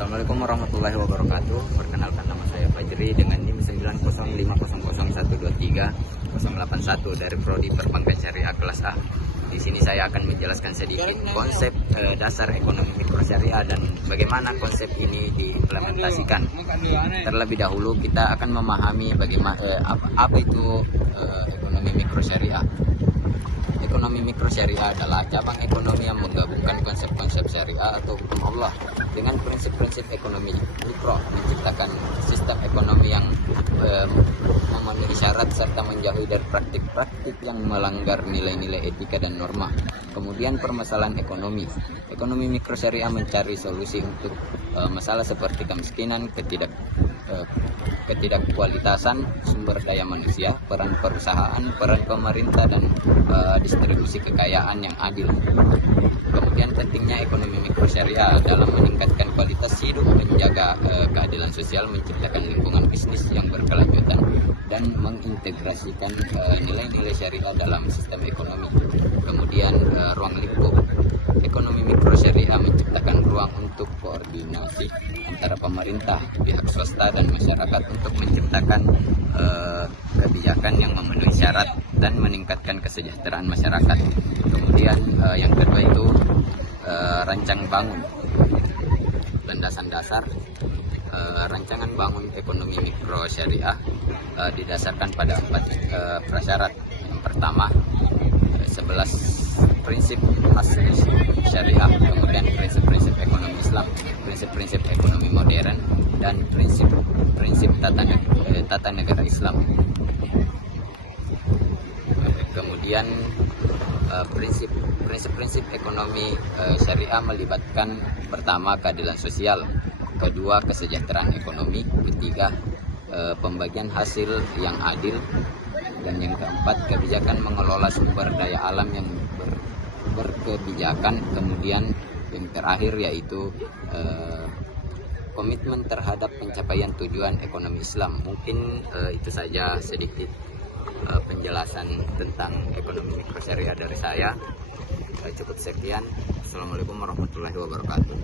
Assalamualaikum warahmatullahi wabarakatuh. Perkenalkan, nama saya Fajri dengan NIM 90500123081 dari Prodi Perbankan Syariah kelas A. Di sini saya akan menjelaskan sedikit konsep dasar ekonomi mikro syariah dan bagaimana konsep ini diimplementasikan. Terlebih dahulu kita akan memahami bagaimana apa itu ekonomi mikro syariah. Ekonomi mikro syariah adalah cabang ekonomi yang menggabungkan konsep-konsep syariah atau hukum Allah dengan prinsip-prinsip ekonomi mikro, menciptakan sistem ekonomi yang memenuhi syarat serta menjauhi dari praktik-praktik yang melanggar nilai-nilai etika dan norma. Kemudian permasalahan ekonomi. Ekonomi mikro syariah mencari solusi untuk masalah seperti kemiskinan, ketidakkualitasan sumber daya manusia, peran perusahaan, peran pemerintah, dan distribusi kekayaan yang adil. Kemudian pentingnya ekonomi mikro syariah dalam meningkatkan kualitas hidup, menjaga keadilan sosial, menciptakan lingkungan bisnis yang berkelanjutan, dan mengintegrasikan nilai-nilai syariah dalam sistem ekonomi. Kemudian ruang lingkup. Ekonomi mikro syariah menciptakan ruang untuk koordinasi antara pemerintah, pihak swasta, dan masyarakat untuk menciptakan kebijakan yang memenuhi syarat dan meningkatkan kesejahteraan masyarakat. Kemudian yang kedua itu rancang bangun. Landasan dasar rancangan bangun ekonomi mikro syariah didasarkan pada 4 prasyarat. Yang pertama, 11 prinsip asli syariah, kemudian prinsip-prinsip ekonomi Islam, prinsip-prinsip ekonomi modern, dan prinsip tata negara Islam. Kemudian prinsip-prinsip ekonomi syariah melibatkan pertama keadilan sosial, kedua kesejahteraan ekonomi, ketiga pembagian hasil yang adil, dan yang keempat kebijakan mengelola sumber daya alam yang berkebijakan. Kemudian yang terakhir yaitu komitmen terhadap pencapaian tujuan ekonomi Islam. Mungkin itu saja sedikit penjelasan tentang ekonomi mikro syariah dari saya. Cukup sekian. Assalamualaikum warahmatullahi wabarakatuh.